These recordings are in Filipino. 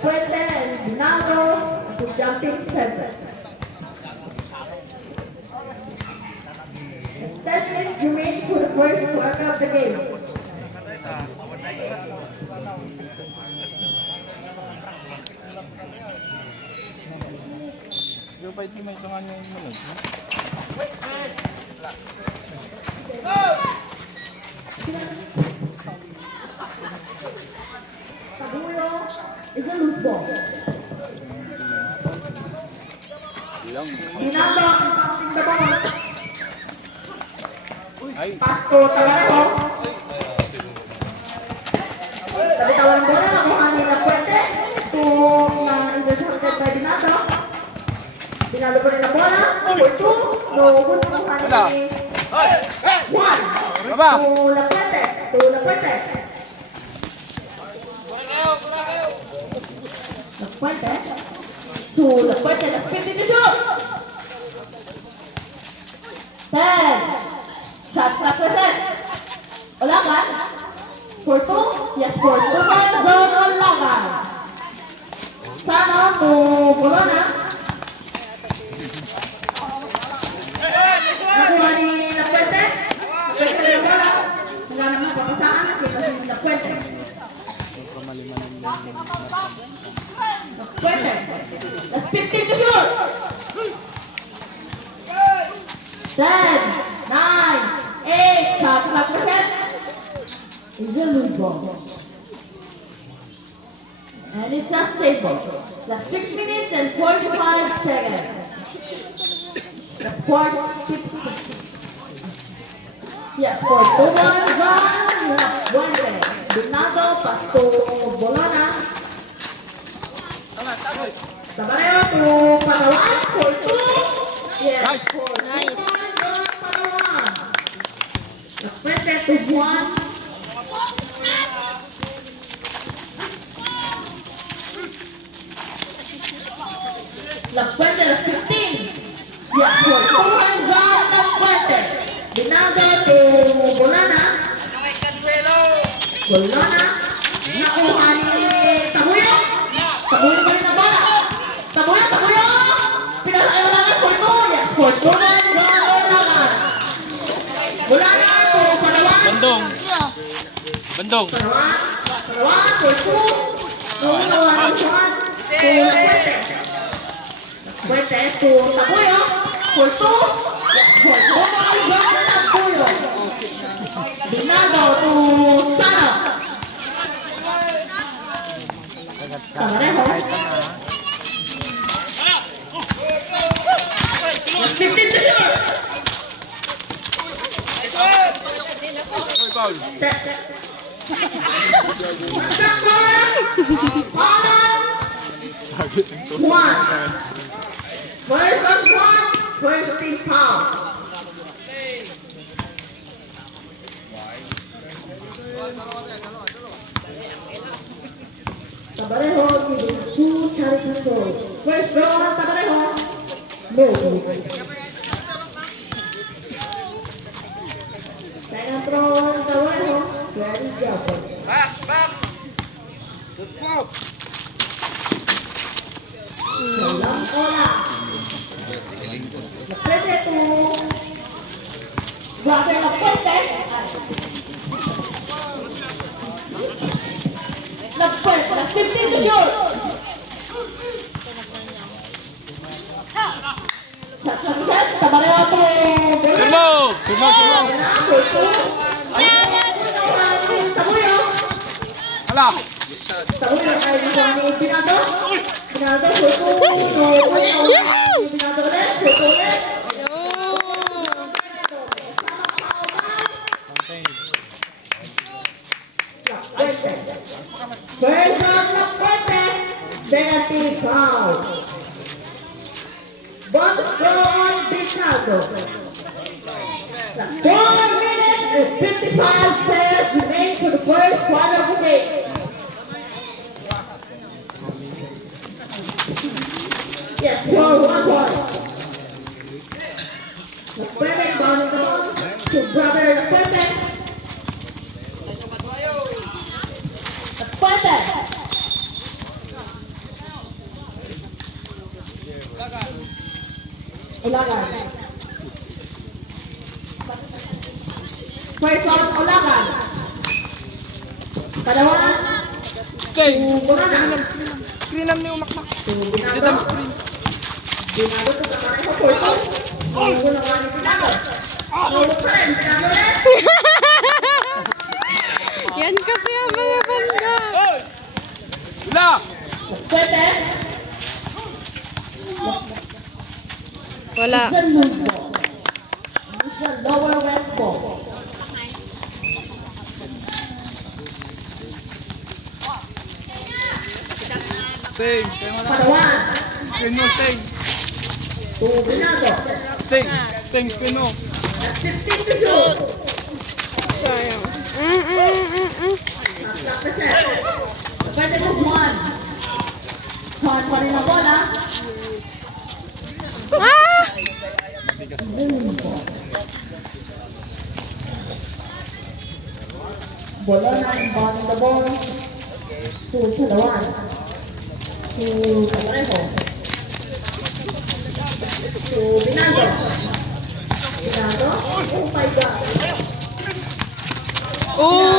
Puente and Binago to jumping center. 10 minutes remain for the first quarter of the game. Yo pa ito may sungan yung malag. Tabuyo is a loose ball. Binago passing the ball. Pasto Tabarejo. Tabi-tawan bola nakuha ni La Puente. Ito na intercepted by Binago. Pinalo pa rin ang bola. For 2. No, good nakuha ni 1. Baba! To La Puente. To La Puente. La Puente. To La Puente. La Puente to shoot. 10. Shot clock reset. Ulangan. For 2. Yes, for 2. Zone ulangan. Sana to Bologna. Nakuha ni La Puente. Puente na yung bola. Wala naman papasaan. Nakita si La Puente. La Puente. That's 15 to shoot. 10, 9, 8, shot clock reset. Is a loose ball. And it's a safe ball. That's 6 minutes and 45 seconds. The fourth 6. Yes, for 2-1 run, La Puente. Binago, Pasto Bologna. Tabarejo to Palawan for 2. Yes, for 2. Nice. Palawan. La Puente to 1. La Puente to 15. Yes, for 2-1 run, La Puente. Binago to Bologna. Bologna. Nakuha ni Tabuyo. Tabuyo pa rin ang bola. Tabuyo. Pinasayo lang ang for 2. Yes, for 2-1 run, Ulangan. Bologna to Palawan. Bandong. Palawan for 2. No, 1 to La Puente. La Puente to Tabuyo for 2. Yes, for 2-1 run, Tabuyo. Binago to Sana. Tabarejo. 15 to shoot. Foul. Shot corner. 1. First on 1. First team foul. Tabarejo giving 2 charity goals. First draw on Tabarejo. No. Second throw on Tabarejo. Ready job. Box. Good pop. Walang bola. La Puente to grabe La Puente. La Puente, that's 15 to shoot. Shot set, Tabarejo to Bologna. Tabuyo. Hala. Tabuyo ay isa ni Binago. Binago for 2. Binago ulit, for 2 ulit. La Puente. First on La Puente. Negative foul. Bonus throw on Binago. 4 minutes and 55 seconds remain for the first quarter of the game. Yes, for 1 point. La Puente bounce the ball to brother La Puente. La Puente. Ulagan. First one, Ulagan. Palawan. Stay! Ulagan. Screen naman yung umakmak. Binado. Dito ang screen. Binado sa kamay sa pulso. Ulagan ni Binado. Ulo pa rin. Binado ulit. Yan kasi ang mga bangga. Wala! Pwede. Wala. It's the loose ball. It's the lower west ball. Stay! Stay mo lang. Palawan. Screen mo, stay! To Binado. Stay! Stay, screen mo! That's 15 to shoot. Sayang. Pwede mo Juan. Juan pa rin ang bola. Ah! Bola na inbound the ball. To Palawan. To Parejo. To Binado. Binado. Oh my God. Oh!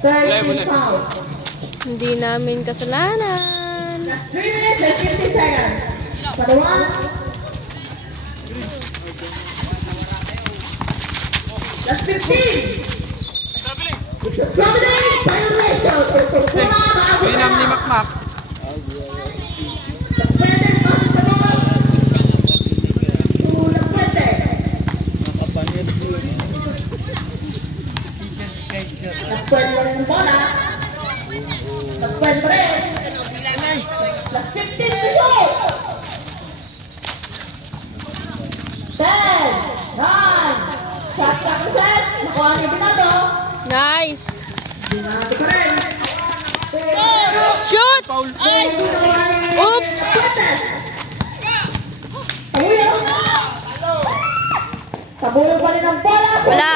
Third foul. Hindi namin kasalanan. That's 3 minutes and 50 seconds. Palawan. That's 15. It's a dominating violation. Pinam ni Makmak. Nagpwede pa rin ang bola. Nagpwede pa rin. Plus 15 to shoot. 10, 9, shot clock reset. Nakuha ni Binado. Nice. Binado pa rin. Shoot! Oops! Tabuyo. Tabuyo pa rin ang bola. Wala.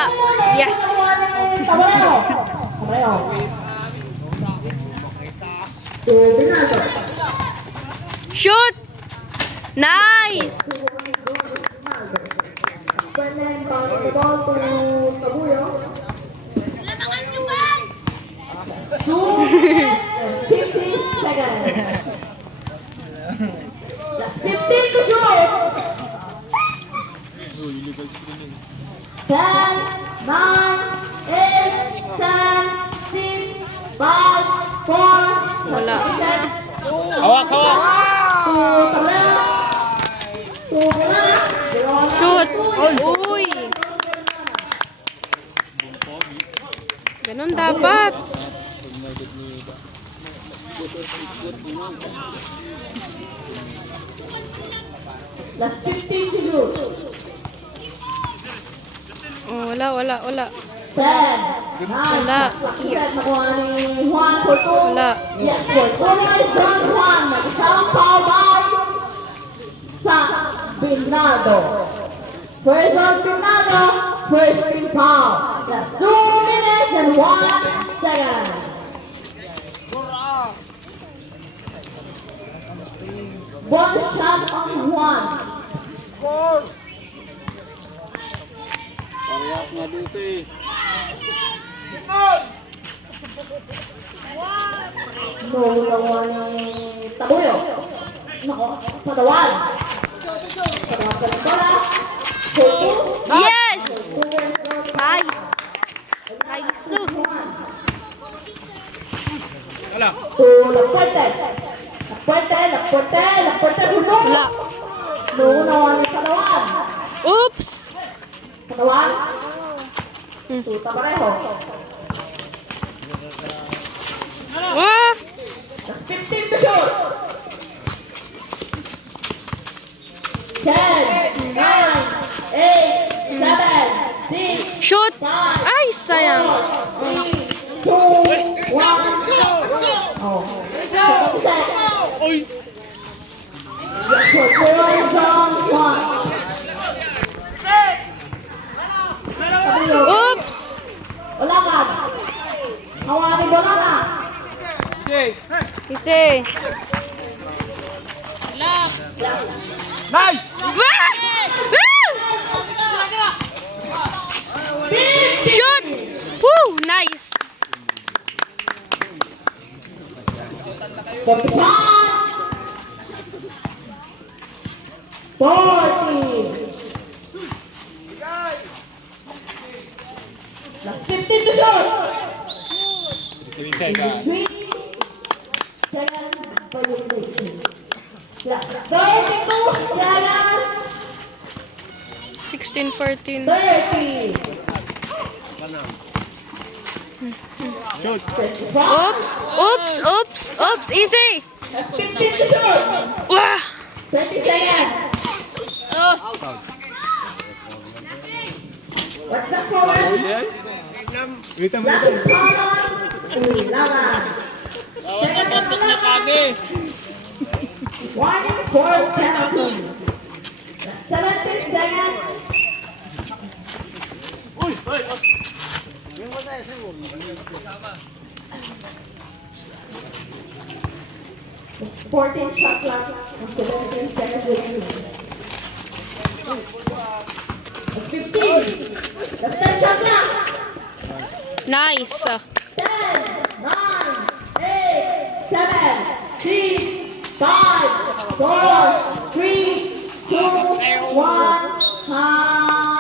Yes. Tabuyo. Tabuyo. Binado. Shoot! Nice! When then pass the ball to Tabuyo. 2 minutes and 50 seconds. That's 15 to shoot. 10, 9, 8, 7, 6, 5, 4, Wala. Hawak, hawak! Shoot! Uy! Ganun dapat. That's 15 to shoot. Oh, wala. 10, 9, Wala. yes. Nakuha ni Juan for 2. Wala. Yes, for 2 minutes, John Juan. Nag-isang foul by sa Binado. First on Binado, first team foul. That's 2 minutes and 1 second. One shot on one. Parehas nga dito eh. Nakuha ni Tabuyo. Nako, Palawan. Palawan sa bola. Yes! Nice! Nice! Wala. To La Puente. Hulo. Wala. Nakuha ni Palawan. Oops! Palawan. To Tabarejo. Wah! That's 15 to shoot. 10, 9, 8, 7, 6, Shoot! 5, Ay, sayang. 4, 3, 2, 1. Oh. Uy! For 4 John 1. Easy. Nice! Wah! Shoot! Woo! Nice. 40. Last 15 to shoot. 3 seconds. 3 seconds for the break. Last 32 seconds. 16-14. 30. Shoot! 25. Oops! Oops! Oops! Oops! Easy! Last 15 to shoot. Wah! 20 seconds. Oh! What's the Oh, score? yes? Wait a Last minute. column. Laban. Second round. One for penalty. 17 seconds. It's 14 shot clock and 17 seconds remaining. It's 15. That's 10 shot clock. Nice. 10, 9, 8, 7, 6, 5, 4, 3, 2, 1, time.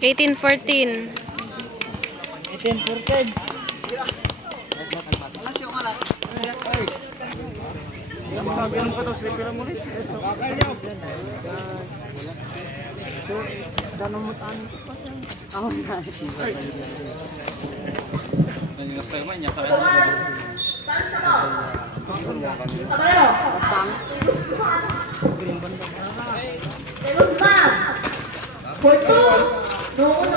18-14. Tabayo. Guzman. Porto. Noon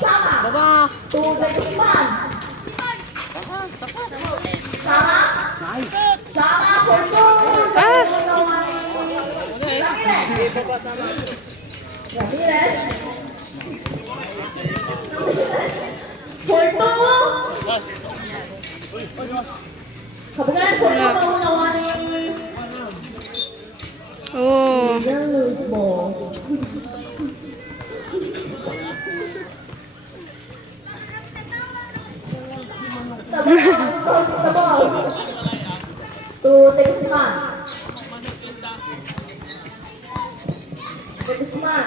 Sama. Tubig Guzman. Sama Porto. Ah! Ramirez. Porto. Kabilaan Porto naunawanin. Oh. Lose ball. The ball. To Tegusman. Tegusman.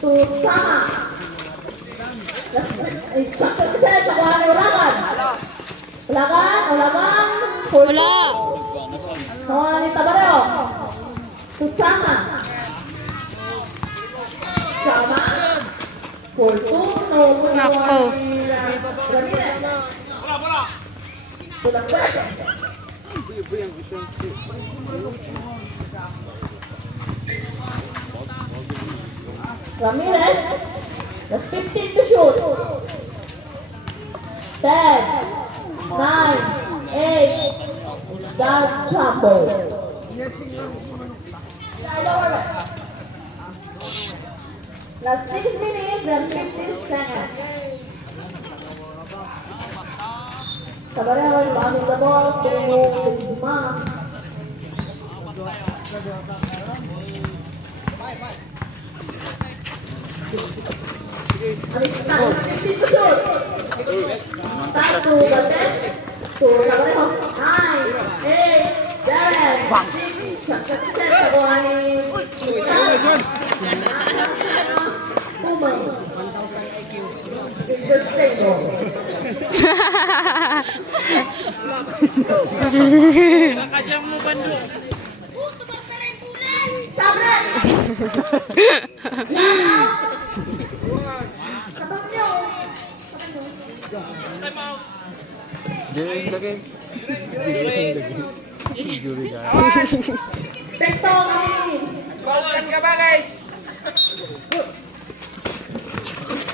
To Sama. Sakto kasi sa kuha ni Ulagan. Ulagan. Wala. Kuha ni Tabareo. To Sama. Sama. Porto. Nako. Tulang pwede. Ramirez, that's 15 to shoot. 10, 9, 8, down Chambo. Last 6 minutes and 15 seconds. Tabarero is running the ball to Guzman. Game, the game. Tekto. Bawal ka ba, guys?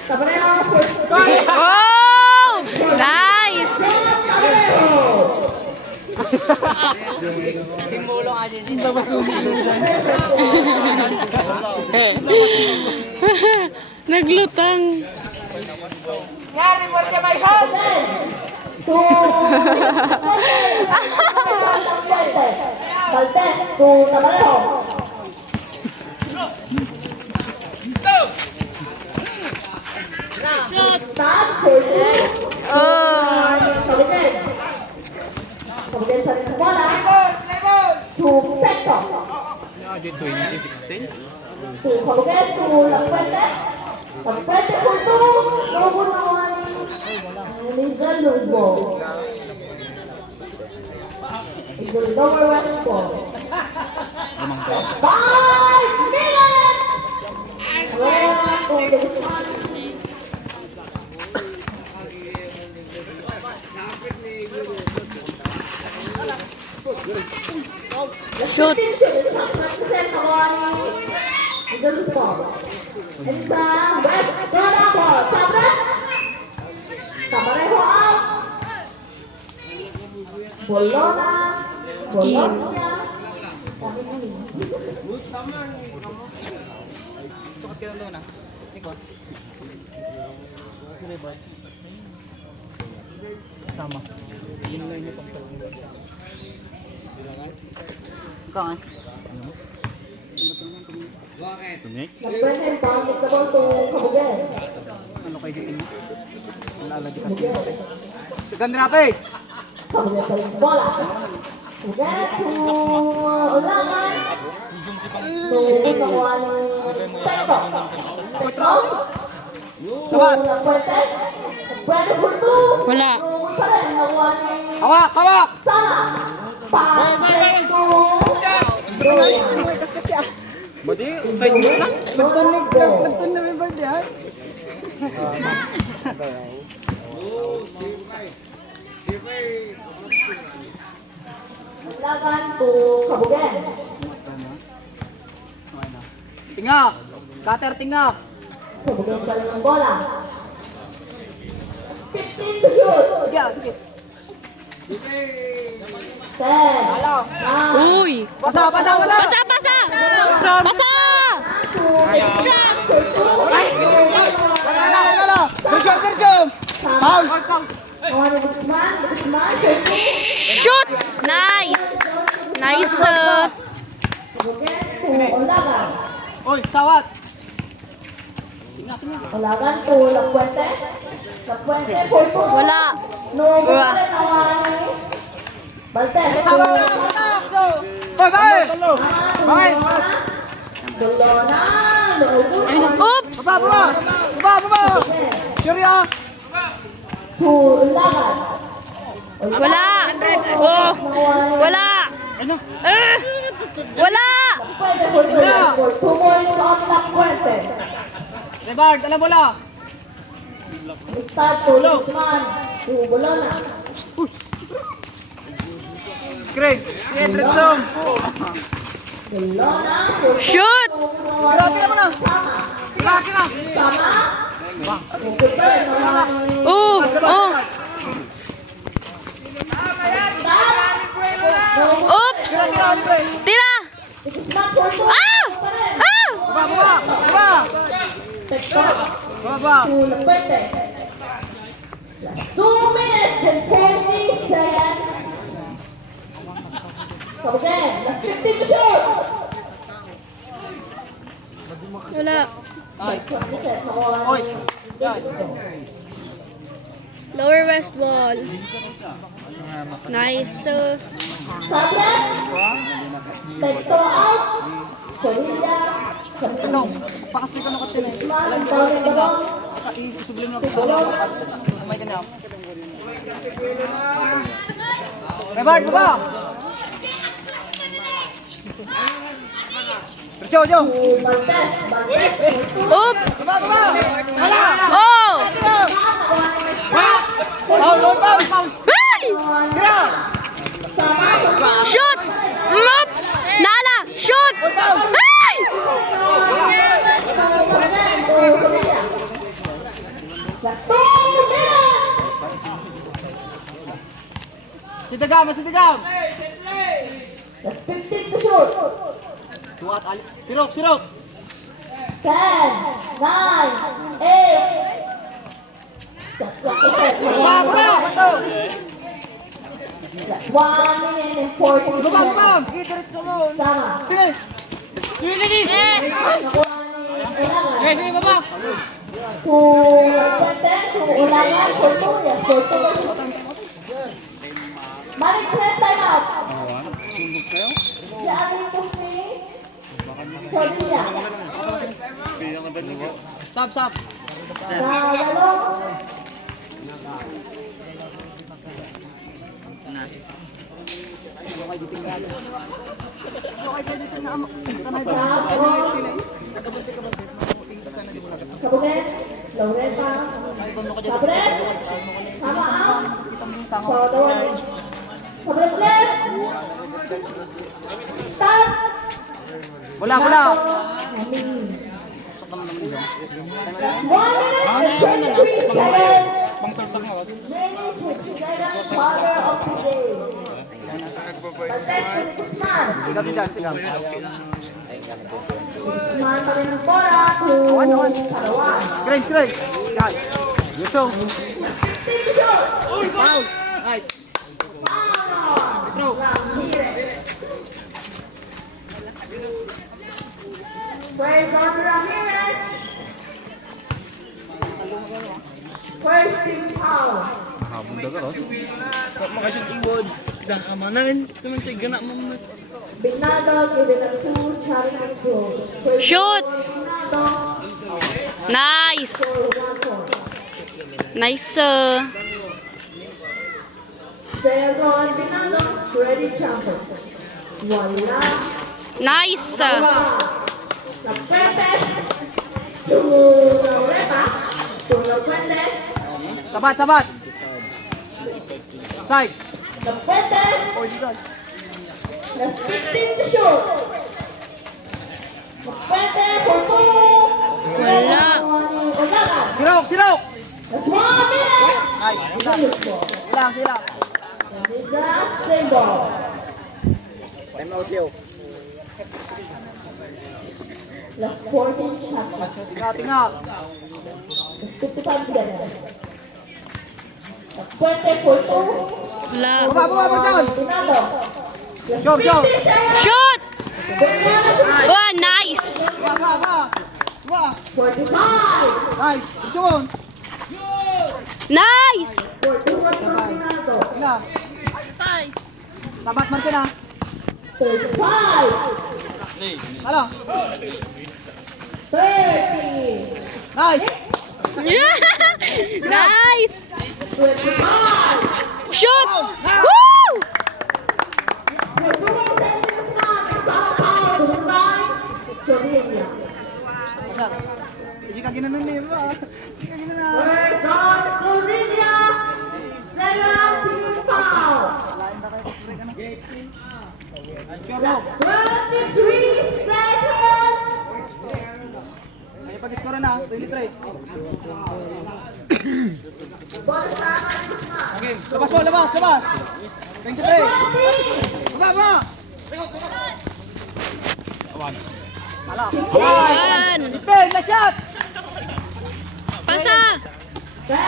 Tabalero. First. Oh! Nice! Naglutang. Yari mo ka may son! Valtes to Tabalero. Start for Oh! Kabugen. Kabugen sa rin sa bola. To Sector. To Kabugen to Lapuente. Lapuente for two. Lobo naman. Legal Lobo. The lower west ball. 5 minutes! Shoot! And West, bola po. Sabra. Tabarejo out. Bolona. Bologna. Sukat ka lang doon, ah. Ikaw. Sama. Yun lang yung pagtawag. Ikaw, ah. Nag-present pa ang ikabang to Kabugen. Ano kayo dito? Nalalagi ka. Second rapi! Kabugen sa rin bola. Kabugen to Ulangan. To Kakuha ng Tekto. Tekto. To Lapuente. Pwede po to. Wala. Sa rin nakuha ng Hawak! Hawak! Sala. Patrick to Badi, kayo mo lang. Nagtunig na may birthday, ha? Lagan to Kabugen. Tingak! Cutter, tingak! Kabugen sa rin ng bola. 15 to shoot. Sige, sige. 10. Uy! Pasa, pasa, pasa! Pasa! Pasa! Pasa! Wala! Gershom, Gershom! Foul! Shoot! Nice! Nice! Oy, sawat! Olagan to Lapuente. Lapuente for two. Wala! No, Wala. Valtes. Hoy, bakit? Bakit? Bolona. Oops! Baba, baba! Baba, baba! Sure, ah! To Lagan. Wala! Oh! Wala! Wala! Pwede for two. 2 points on Lapuente. Rebard, alam mo lang! Start to Lukman. To Bolona. Craig, si Edredson! Bolona. Shoot! Grabe naman na! Kira, kira! Sama. Oh! Oh! Oops! Kira, kira, libre! Tira! Ah! Ah! Baba, baba! Baba! Baba! 2 minutes and 40 seconds. Come again. Last 15 to shoot. Wala. Oy! Yan! Lower west ball. Nice. Sabra. Tekto out. Solida. Tanong, pakasli ka na ka tinay. Ang tawag ng balong. Isublim lang ko lang. Kamay ka na. Rebard, baba! Jo, Jo! Valtes. Oops! Baba, baba! Wala! Oh! Foul, low foul! Ay! Kira! Sama. Shoot! Oops! Nala! Shoot! Ay! Sidagam, sidagam! That's 15 to shoot. Tuwat, alis. Sirok, sirok! 10, 9, 8. That's what the set. Baba, baba! 1 minute and 40 Baba, seconds. baba! Diretso mo! Sama. Sige! Sige, sige! Nakuha ni Ulangan. Sige, sige, baba! To Fuentes, to Ulangan, Fortuna, Fortuna. Management timeout. Si Aling Kusmi. Sodinya. Sab, sab! Nawalo. Kabuget. Loreta. Kabret. Sama ang. Sodor. Kabret left. Start. Bola, bola! 1 minute and 23 seconds. Remaining 20 seconds, quarter of the game. Contestant Guzman. Sigaw dyan, sigaw. Guzman pa rin ang bola to Palawan. Grace, Grace! Guys! Yuso! 15 to shoot. Foul! Nice! Foul. Ramirez. Praise on Ramirez. First team foul. Binado given a 2 challenge goal. First Shoot! Binado Nice! for 1 point. Nice, Second Binado, ready jumper. Wala. Nice! La Fuentes to Loreta. To La Fuentes. Sabat, sabat! Side! La Fuentes. Oh, side! That's 15 to shoot. La Fuentes for 2. Wala. Ulangan. Sirok, sirok! That's 1 minute. Nice! Silang, silang! That's single. Time out, Leo. Last 14 shots. Tingnan, tingnan! That's 55 seconds. La Fuentes for 2. Wala. Baba, baba, baba, down! Binado. Show, show! Shoot! Binado. Oh, nice! Baba, baba! Baba! 45. Nice! Jun! Nice! 41 from Binado. Tingnan! Sabat, Martin ah! 35. Ano? 30. Nice! Nice! 25. Shoot! Woo! We're doing 10 minutes now. Stop foul. This time, Slovenia. Hindi ka ginanon eh, ba? Hindi ka ginanon. First on Slovenia. Second team foul. Last 23 seconds. Ay, pag-score na, 23. Ball sa akin, Guzman. Okay, labas mo, labas, labas! 23! Baba, baba! Hala! One! Defend, na shot! Pasa! 10,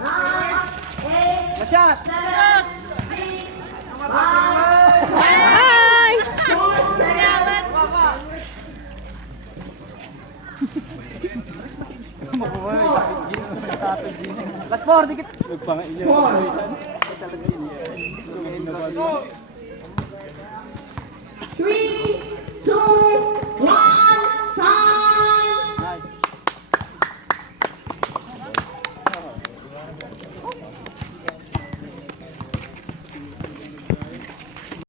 9, 8, Na shot! 7, 6, 5, Ay! 4 seconds. Baba! Last 4, dikit! 4.